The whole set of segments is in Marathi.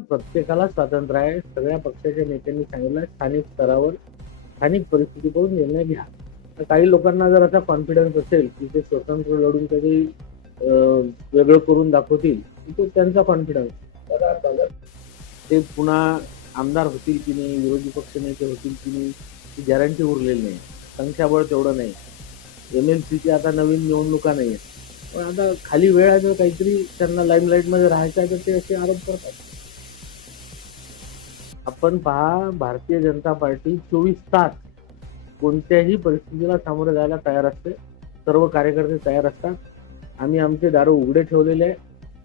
प्रत्येकाला स्वातंत्र्य आहे. सगळ्या पक्षाच्या नेत्यांनी सांगितलं स्थानिक स्तरावर स्थानिक परिस्थिती करून निर्णय घ्या. तर काही लोकांना जर असा कॉन्फिडन्स असेल की ते स्वतंत्र लढून काही वेगळं करून दाखवतील तो त्यांचा कॉन्फिडन्स ते पुन्हा आमदार होतील की नाही विरोधी पक्ष नेते होतील की नाही गॅरंटी उरलेली नाही. संख्याबळ तेवढं नाही. एम एल सीची आता नवीन निवडणुका नाही पण आता खाली वेळ आहे तर काहीतरी त्यांना लाईमलाईटमध्ये राहायचं आहे तर ते असे आरोप करतात. आपण पहा भारतीय जनता पार्टी चोवीस तास कोणत्याही परिस्थितीला सामोरं जायला तयार असते. सर्व कार्यकर्ते तयार असतात. आम्ही आमचे दारू उघडे ठेवलेले आहे.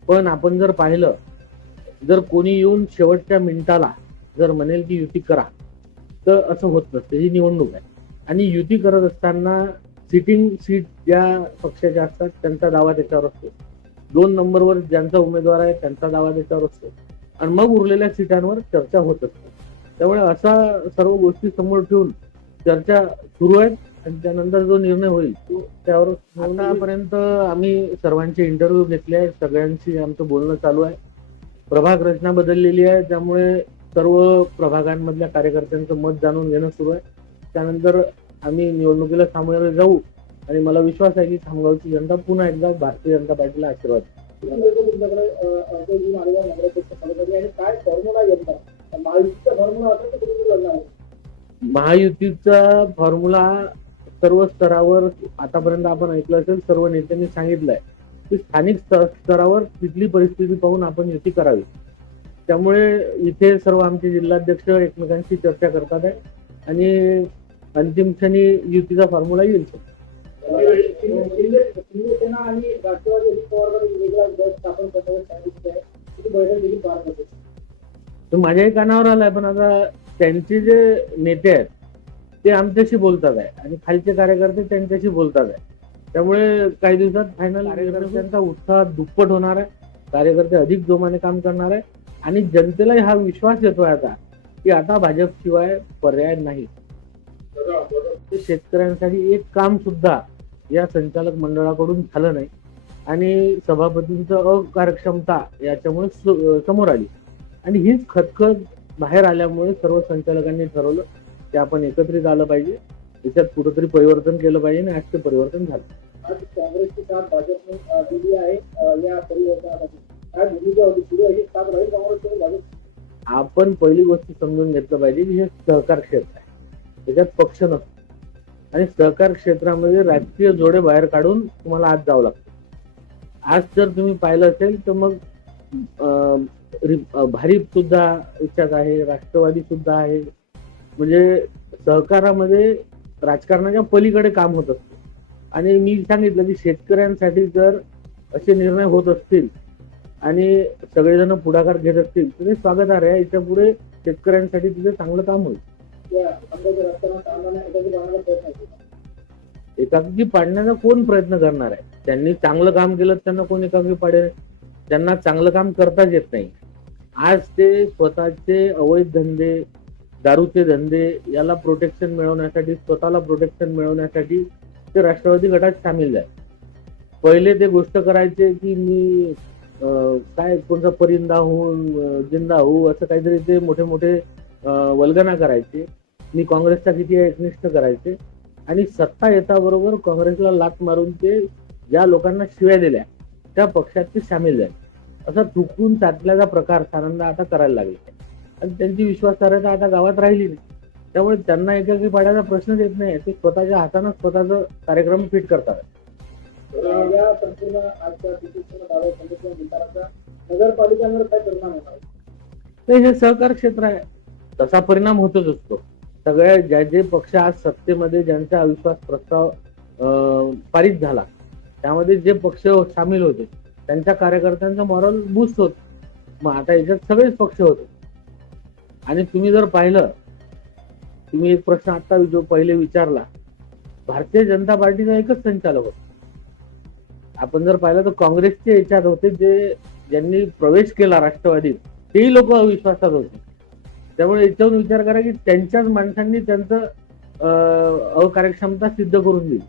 पण आपण जर पाहिलं जर कोणी येऊन शेवटच्या मिनिटाला जर म्हणेल की युती करा तर असं होत नसतं. ही निवडणूक आहे. आणि युती करत असताना सिटिंग सीट ज्या पक्षाच्या असतात त्यांचा दावा त्याच्यावर असतो. दोन नंबरवर ज्यांचा उमेदवार आहे त्यांचा दावा त्याच्यावर असतो. आणि मग उरलेल्या सीटांवर चर्चा होत असते. त्यामुळे असा सर्व गोष्टी समोर ठेवून चर्चा सुरू आहेत आणि त्यानंतर जो निर्णय होईल तो त्यावर आतापर्यंत आम्ही सर्वांचे इंटरव्ह्यू घेतले आहेत. सगळ्यांशी आमचं बोलणं चालू आहे. प्रभाग रचना बदललेली आहे. त्यामुळे सर्व प्रभागांमधल्या कार्यकर्त्यांचं मत जाणून घेणं सुरू आहे. त्यानंतर आम्ही निवडणुकीला सामोरे जाऊ आणि मला विश्वास आहे की खामगावची जनता पुन्हा एकदा भारतीय जनता पार्टीला आशीर्वाद महायुतीचा फॉर्म्युला सर्व स्तरावर आतापर्यंत आपण ऐकलं असेल सर्व नेत्यांनी सांगितलंय. की स्थानिक स्तरावर तिथली परिस्थिती पाहून आपण युती करावी. त्यामुळे इथे सर्व आमचे जिल्हाध्यक्ष एकमेकांशी चर्चा करतात आहे. आणि अंतिम क्षणी युतीचा फॉर्म्युला येईल. शिवसेना आणि राष्ट्रवादी अजित वेगळा गट स्थापन करण्याचं सांगितलं आहे. बैठक देखील पार पडते माझ्याही कानावर आलाय पण आता त्यांचे जे नेते आहेत ते आमच्याशी बोलतात आहे. आणि खालचे कार्यकर्ते त्यांच्याशी बोलतात आहे. त्यामुळे काही दिवसात फायनल कार्यकर्त्यांचा उत्साह दुप्पट होणार आहे. कार्यकर्ते अधिक जोमाने काम करणार आहे. आणि जनतेलाही हा विश्वास येतोय आता की आता भाजपशिवाय पर्याय नाही. शेतकऱ्यांसाठी एक काम सुद्धा या संचालक मंडळाकडून झालं नाही. आणि सभापतींचं अकार्यक्षमता याच्यामुळे समोर आली. आणि हीच खतखत बाहेर आल्यामुळे सर्व संचालकांनी ठरवलं की आपण एकत्रित आलं पाहिजे. याच्यात कुठंतरी परिवर्तन केलं पाहिजे आणि आज ते परिवर्तन झालं. आज काँग्रेसची साथ भाजपने अ, दिली आहे अ, या परिवर्तनासाठी काय भूमिका होती? सुरू आहे साथ राहील काँग्रेस भाजप? आपण पहिली गोष्ट समजून घेतलं पाहिजे की हे सहकार क्षेत्र आहे. त्याच्यात पक्ष नसतो. आणि सहकार क्षेत्रामध्ये राजकीय जोडे बाहेर काढून तुम्हाला आज जावं लागतं. आज जर तुम्ही पाहिलं असेल तर मग रि- भारीप सुद्धा याच्यात आहे राष्ट्रवादी सुद्धा आहे. म्हणजे सहकारामध्ये राजकारणाच्या पलीकडे काम होत असतं. आणि मी सांगितलं की शेतकऱ्यांसाठी जर असे निर्णय होत असतील आणि सगळेजण पुढाकार घेत असतील तर ते स्वागतार्ह आहे. याच्यापुढे शेतकऱ्यांसाठी तिथे चांगलं काम होईल. एकाकी पाडण्याचा कोण प्रयत्न करणार आहे? त्यांनी चांगलं काम केलं त्यांना कोण एकाकी पाडेल? त्यांना चांगलं काम करताच येत नाही. आज ते स्वतःचे अवैध धंदे दारूचे धंदे याला प्रोटेक्शन मिळवण्यासाठी स्वतःला प्रोटेक्शन मिळवण्यासाठी ते राष्ट्रवादी गटात सामील आहे पहिले ते गोष्ट करायचे की मी काय कोणता परिंदा होऊन जिंदा होऊ असं काहीतरी ते मोठे मोठे वल्गना करायचे. मी काँग्रेसचा किती एकनिष्ठ करायचे? आणि सत्ता येताबरोबर काँग्रेसला लात मारून ते ज्या लोकांना शिव्या दिल्या त्या पक्षात ते सामील झाले. असा थुकून चाटल्याचा प्रकार सानंदा आता करायला लागले. आणि त्यांची विश्वासार्हता आता गावात राहिली नाही. त्यामुळे त्यांना एकाकी पाड्याचा प्रश्नच येत नाही. ते स्वतःच्या हातानं स्वतःचा कार्यक्रम फिट करतात. नगरपालिकांवर काय परिणाम होणार हे सहकार क्षेत्र आहे. तसा परिणाम होतच असतो. सगळ्या ज्या जे पक्ष आज सत्तेमध्ये ज्यांचा अविश्वास प्रस्ताव पारित झाला त्यामध्ये जे पक्ष सामील होते त्यांच्या कार्यकर्त्यांचा मॉरल बूस्ट होत. मग आता याच्यात सगळेच पक्ष होते. आणि तुम्ही जर पाहिलं तुम्ही एक प्रश्न आता जो पहिले विचारला भारतीय जनता पार्टीचा एकच संचालक होता. आपण जर पाहिलं तर काँग्रेसचे याच्यात होते जे ज्यांनी प्रवेश केला राष्ट्रवादीत तेही लोक अविश्वासात होते. त्यामुळे याच्यावर विचार करा की त्यांच्याच माणसांनी त्यांचं अकार्यक्षमता सिद्ध करून दिली.